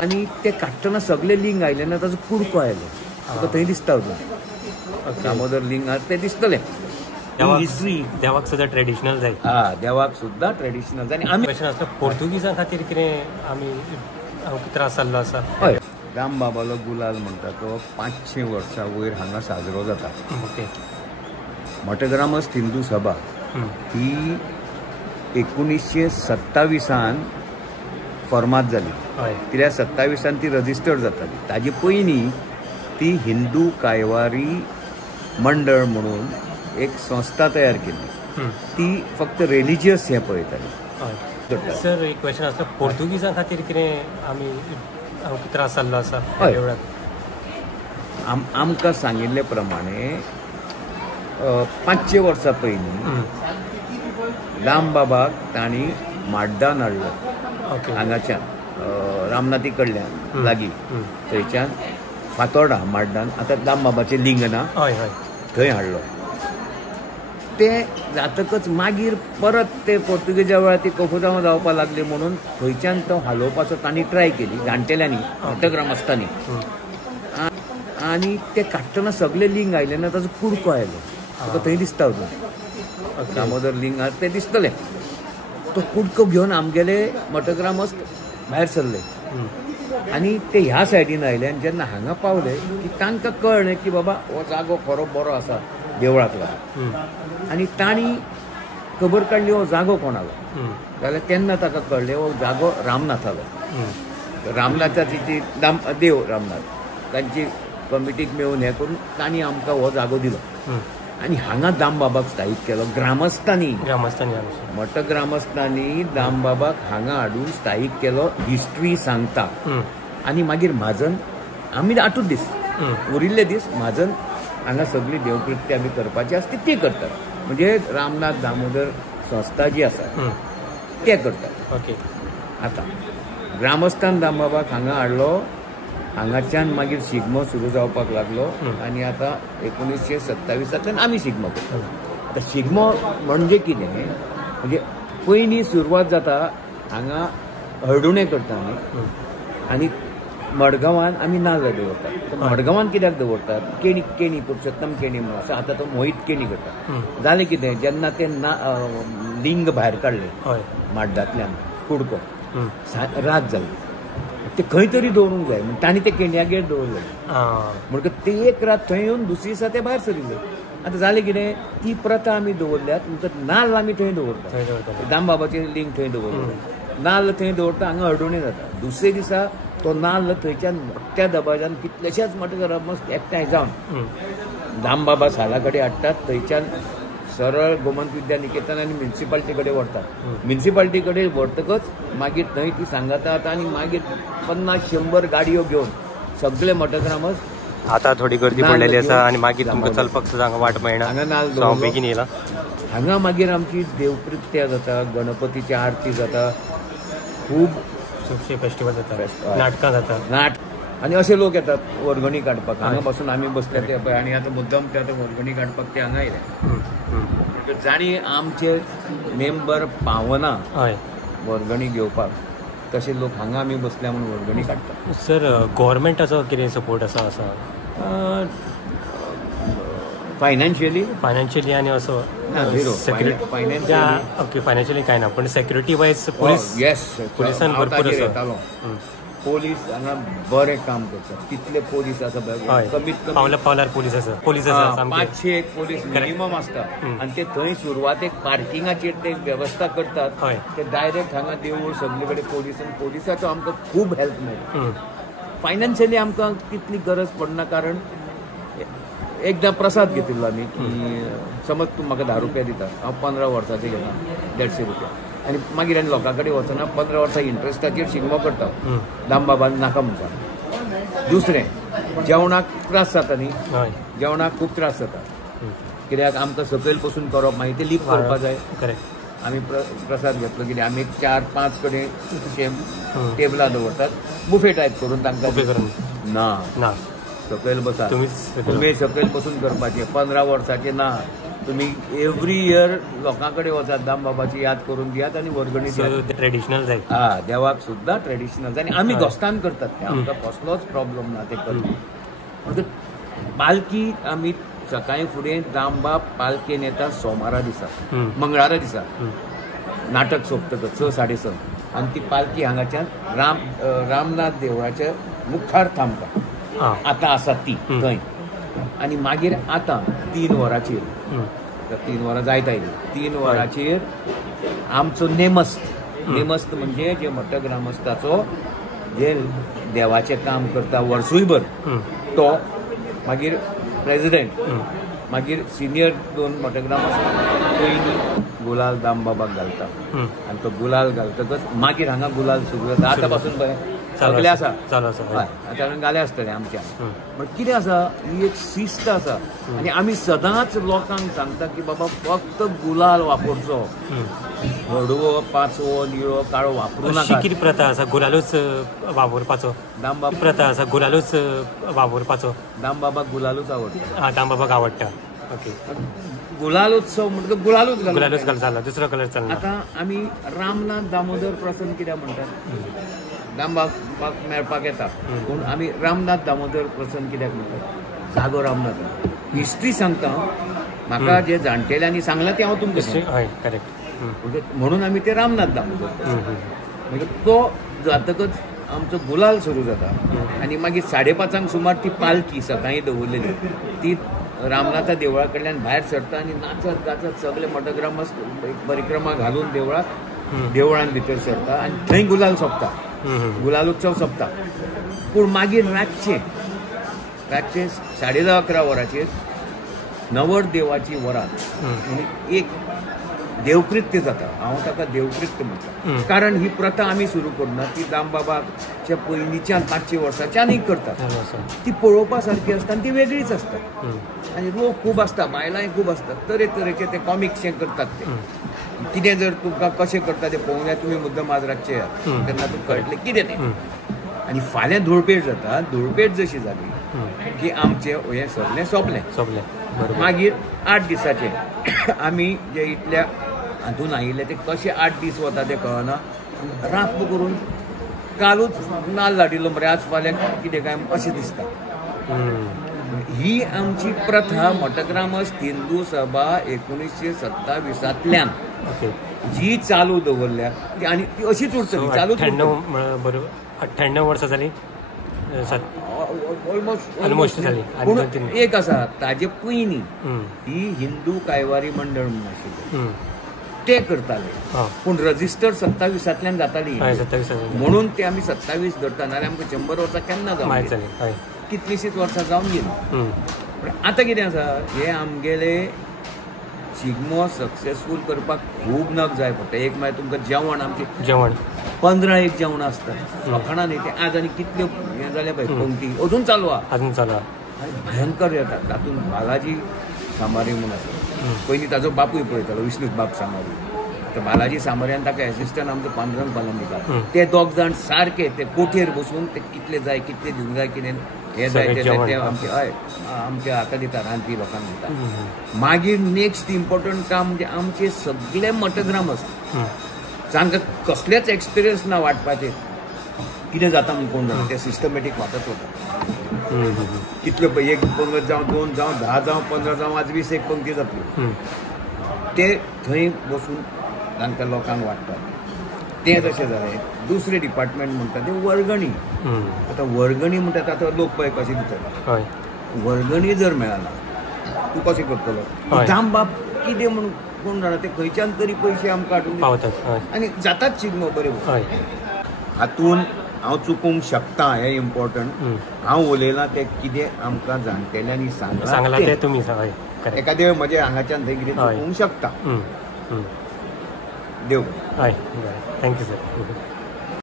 आणि ते काडटना सगळे लिंग आयले ना ताजो कुडको आयलो तुका थंय दिसता दामोदर लिंग आसा ते दिसतले हिस्ट्री देवाक सुद्धा ट्रेडिशनल जाय देवाक सुद्धा ट्रेडिशनल जाय. आनी क्वेश्चन आसता पोर्तुगीजां खातीर कितें आमी त्रास जाल्लो आसा? हय, रामबाबालो गुलाल म्हणटा तो 500 वर्सां वयर हांगा साजरो जाता. ओके. मठग्रामस्थ हिंदू सभा ही 1927 फॉर्मात जाली. कित्याक 27 ती रजिस्टर्ड जाताली. ताजे पयलीं ती हिंदू कायवारी मंडळ म्हणून एक संस्था तयार केली. ती फक्त रिलिजियस हे पळयताली. सर एक क्वेश्चन आसता पोर्तुगीजां खातीर कितें आमी त्रास जाल्लो आसा? आमकां सांगिल्ले प्रमाणे 500 वर्सां पयलीं दामबाबाक तांणी माड्डान हाडलो. हांगाच्यान रामनाथी कडल्यान लागीं थंयच्यान फातोर्डा माड्डान आतां दामबाबाचें लिंग ना थंय हाडलो. ते जातकच मागीर परत ते पोर्तुगेजा वेळार ती कफुजांव जावपाक लागली म्हणून थंयच्यान तो हालोवपाचो तांणी ट्राय केली जाणटेल्यांनी मठग्रामस्थांनी. आनी ते काडटना सगळे लिंग आयले ना ताजो कुडको आयलो तुका थंय दिसता दामोदर लिंग आसा ते दिसतले. तो कुडको घेवन आमगेले मठग्रामस्थ भायर सरले आनी ते ह्या सायडीन आयले. आनी जेन्ना हांगा पावले की तांकां कळ्ळें की बाबा हो जागो खरो बरो आसा देवळाक लागून. आनी तांणी खबर काडली हो जागो कोणालो जाल्यार तेन्ना ताका कळ्ळें हो जागो रामनाथालो. रामनाथाची ती देव रामनाथ तांची कमिटीक मेळून हें करून तांणी आमकां हो जागो दिलो. आनी हांगा दामबाबाक स्थायीक केलो ग्रामस्थांनी. मठ ग्रामस्थांनी दामबाबाक हांगा हाडून स्थायीक केलो. हिस्ट्री सांगता. आनी मागीर म्हाजन आमी 8 दीस उरिल्ले दीस म्हाजन हांगा सगळी देवकृत्य आमी करपाची आसता ती करतात. म्हणजे रामनाथ दामोदर संस्था जी आसा ते करतात. ओके. आतां ग्रामस्थान दामबाबाक हांगा हाडलो. हांगाच्यान मागीर शिगमो सुरू जावपाक लागलो आनी आतां 1927 आमी शिगमो करता. आतां शिगमो म्हणजे कितें म्हणजे पयलीं सुरवात जाता हांगा हळडुणे करता आमी आनी मडगांवान आमी नाल्ल दवरतात. मडगांवान कित्याक दवरतात? केणी पुरुषोत्तम केणी म्हणून आसा. आतां तो मोहीत केणी करता. जालें कितें जेन्ना ते लिंग भायर काडले माड्डांतल्यान कुडको रात जाली ते खंय तरी दवरूंक जाय म्हण तांणी ते केण्यागेर दवरले. म्हणटकच ते एक रात थंय येवन दुसरे दिसा ते भायर सरिल्ले. आतां जालें कितें ती प्रथा आमी दवरल्यात. म्हणटकच नाल्ल आमी थंय दवरता. दामबाबाचें लिंग थंय दवरता. नाल्ल थंय दवरता हांगा हळडुणे जाता. दुसरे दिसा तो नाल्ल थंयच्यान मोठ्या दबाज्यान कितलेशेच मठग्रामस्थ एकठांय जावन दामबाबा साला कडेन हाडटात. थंयच्यान सरळ गोमंत विद्या निकेतन आनी म्युनिसिपालिटी कडेन व्हरतात. म्युनिसिपालिटी कडेन व्हरतकच मागीर थंय ती सांगाता आनी मागीर 50-100 गाडयो घेवन सगळे मठग्रामस्थ. आता थोडी गर्दी पडलेली आसा आनी मागीर तुमकां चलपाक सुद्दां हांगा वाट मेळना. हांगा नाल्ल बेगीन येयला. हांगा मागीर आमची देवकृत्या जाता. गणपतीची आरती जाता. खूब खुबशे फेस्टिवल जाता. नाटकां जाता. आनी अशे लोक येतात वर्गणी काडपाक. हांगा बसून आमी बसले ते पळय आनी आतां मुद्दम ते आतां वर्गणी काडपाक ते हांगा येयले. जाणी आमचे मेंबर पावना वर्गणी घेवपाक तशे लोक हांगा आमी बसल्या म्हणून वर्गणी काडटात. सर गव्हर्मेंटाचो कितें सपोर्ट आसा? फायनान्शियली आनी असो फायनान्शियली काय ना पण सेक्युरिटी वायज पुलिसान भरपूर आसा. पोलीस हांगा बरें काम करतात. कितले पोलीस आसा कमीत कमी पावलार पोलीस आसा. 500 पोलीस मिनिमम आसता. आनी ते थंय सुरवातेक पार्किंगाचेर ते वेवस्था करतात. ते डायरेक्ट हांगा देवूळ सगळे कडेन पोलीस आनी पोलिसाचो आमकां खूब हेल्प मेळटा. फायनान्शियली आमकां तितली गरज पडना. कारण एकदां प्रसाद घेतिल्लो आमी की समज तूं म्हाका 10 रुपया दिता हांव 15 वर्सांचे घेता 150 रुपया आनी मागीर आनी लोकां कडेन वचना 15 वर्सां इंट्रस्टाचेर शिगमो करता. दामबाबान नाका म्हणटा. दुसरें जेवणाक त्रास जाता न्ही. जेवणाक खूब त्रास जाता. कित्याक आमकां सकयल पसून करप मागीर ते लीक करपाक जाय. आमी प्रसाद घेतलो कितें आमी 4-5 कडेन टेबलां दवरतात. बुफे टायप करून तांकां ना सकयल बसात तुम्हीच तुमी सकयल बसून करपाचे 15 वर्साचे ना तुम्ही एव्हरी इयर लोकांकडे वचात दामबाबाची याद करून दियात आणि वर्गणी दियात ट्रेडिशनल जाय देवाक सुद्धा ट्रेडिशनल आणि आम्ही घोस्तान करतात ते आमकां कसलोच प्रॉब्लेम ना ते करतात पालखी आमी सकाळी फुडें दामबाब पालखेन येता सोमारा दिसा मंगळारा दिसा नाटक सोंपतकच 6:30 आणि ती पालखी हांगाच्यान रामनाथ देवळाच्या मुखार थांबता आतां आसा ती थंय आणि मागीर आतां 3 वरांचेर 3 वरां जायत आयली 3 वरांचेर आमचो नेमस्त म्हणजे जे मठ ग्रामस्थाचो जे देवाचें काम करता वर्सूयभर तो मागीर प्रेसिडेंट मागीर सिनियर 2 मठ ग्रामस्थ पयलीं गुलाल दामबाबाक घालता आनी तो गुलाल घालतकच मागीर हांगा गुलाल सुरू जाता आतां पासून पळय सगळे आसा हय आतां घाले आसतले आमच्या पण कितें आसा ही एक शिस्त आसा आनी आमी सदांच लोकांक सांगता की बाबा फक्त गुलाल वापरचो हळडुवो पाचवो निळो काळो वापरूं नाका कितें प्रथा आसा गुलालूच वापरपाचो दामबाब प्रथा आसा गुलालूच वापरपाचो दामबाबाक गुलालूच आवडटा दामबाबाक आवडटा ओके गुलाल उत्सव म्हणटकच गुलालूच गुलालूच घालता दुसरो कलर चलना आतां आमी रामनाथ दामोदर प्रसन्न कित्याक म्हणटात दामबाबाक मेळपाक येता पूण आमी रामनाथ दामोदर प्रसन्न कित्याक म्हणटात जागो रामनाथ हिस्ट्री सांगता म्हाका जे जाणटेल्यांनी सांगलां तें हांव तुमकां हय करेक्ट म्हणून आमी ते रामनाथ दामोदर म्हणजे तो जातकच आमचो गुलाल सुरू जाता आनी मागीर 5:30 सुमार ती पालखी सकाळीं दवरलेली ती रामनाथा देवळा कडल्यान भायर सरता आनी नाचत गाचत सगळे मठग्रामस्थ परिक्रमा घालून देवळान भितर सरता आनी थंय गुलाल सोंपता गुलाल उत्सव सोंपता पूण मागीर रातचे 10:30-11 वरांचेर नवरदेवाची वरात आनी एक देवकृत्य जाता हांव ताका देवकृत्य म्हणटा कारण ही प्रथा आमी सुरू करना ती दामबाबाच्या पयलींच्यान 500 वर्सांच्यानय करतात ती पळोवपा सारकी आसता आनी ती वेगळीच आसता आनी लोक खूब आसता बायलांय खूब आसतात तरेतरेचे ते कॉमिक्स करतात ते कितें जर तुमकां कशें करता तें पळोवंक जाय तुमी मुद्दम आज रातचे तेन्ना तुमकां कळटलें कितें तें आनी फाल्यां धुळपेट जाता धुळपेट जशी जाली की आमचें हें सगलें सोंपलें मागीर 8 दिसाचे आमी जे इतल्या हातून आयिल्ले ते कशे 8 दीस वता ते कळना राप करून कालूच नाल्ल धाडिल्लो मरे आज फाल्यां कितें काय अशें दिसता ही आमची प्रथा मठग्रामस्थ हिंदू सभा 1927 जी चालू दवरल्या ती आनी ती अशीच उरतली चालूच 98 वर्सां जाली ऑलमोस्ट जाली पूण एक आसा ताजे पयलीं ही हिंदू कायवारी मंडळ म्हूण आशिल्लें ते करताले पूण रजिस्टर 27 जाताली म्हणून ते आमी 27 धरता नाल्यार आमकां 100 वर्सां केन्ना जावं कितलीशींच वर्सां जावन गेली पूण आतां कितें आसा हे आमगेले शिगमो सक्सेसफूल करपाक खूब नग जाय पडटा एक म्हळ्यार तुमकां जेवण आमचें जेवण 15 एक जेवणां आसतात लोकांना न्ही ते आज आनी कितल्यो हें जाले पळय पंक्ती अजून चालू आहा भयंकर येता तातूंत बालाजी सामारी म्हणून आसा पयलीं ताजो बापूय पळयतालो विष्णूच बाप सामारी आतां बालाजी सामाऱ्यान ताका एसिस्टंट आमचो पांडुरंग पालन दिता ते दोग जाण सारके ते कोठयेर बसून ते कितले जाय कितले दिवंक जाय कितें हे जाय ते आमचे हय आमच्या हाका दिता रांदपी लोकांक दिता मागीर नेक्स्ट इम्पॉर्टंट काम म्हणजे आमचे सगळे मठग्रामस्थ तांकां कसलेच एक्सपिरियन्स ना वाटपाचें कितें जाता म्हूण कोण जाणा ते सिस्टमॅटीक वाटत वता कितल्यो एक पंगत जावं 2 जावं 10 जावं 15 जावं आज 20 एक पंक्ती जातल्यो ते थंय बसून तांकां लोकांक वाटतात तें तशें जालें दुसरें डिपार्टमेंट म्हणटा तें वर्गणी आतां वर्गणी म्हणटा आतां लोक पळय कशें दितात वर्गणी जर मेळना तूं कशें करतलो दामबाब कितें म्हणून कोण जाणा ते खंयच्यान तरी पयशे आमकां हाडून दितात आनी जाताच शिगमो बरें हातून हांव चुकूंक शकता हें इम्पॉर्टंट हांव उलयलां तें कितें आमकां जाणटेल्यांनी सांगलां तें तुमी एखादे वेळ म्हजे हांगाच्यान थंय कितें चुकूंक शकता देव हय थँक्यू सर